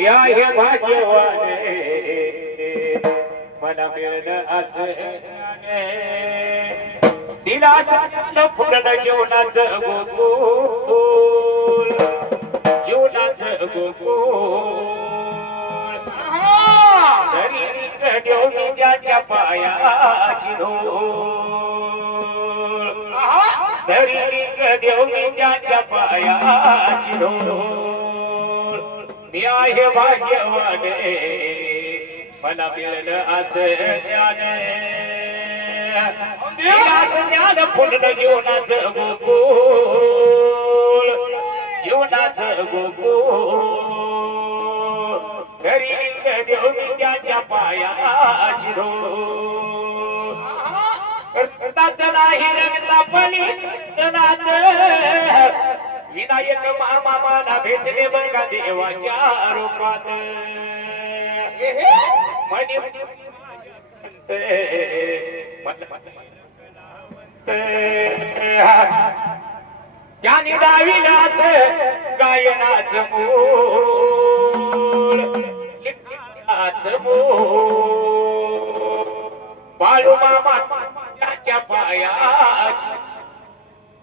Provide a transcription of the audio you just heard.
या हे भाग्यवाने मला मिळणं असं दिलासा फुललं जीवनाचं गोकुळ जीवनाचं गोकुळ तरी रिंग देऊ मी त्याच्या पायाची धूळ तरी रिंग देऊ मी त्याच्या पायाची धूळ मी आहे भाग्यवाने मला मिळणं असं ज्ञान ज्ञान फुललं जीवनाचं गोकुळ जीवनाचं गोकुळ घरी लिंग देऊ मी त्याच्या पायाची धूळ रक्ताचं नाही रक्ता पलीकडनात विनायक मामाला भेटले बघा देवाच्या रूपात मणी त्याने दाविलास गायनाचं मूळ लिखाणाचं मूळ बाळू मामा त्याच्या पाया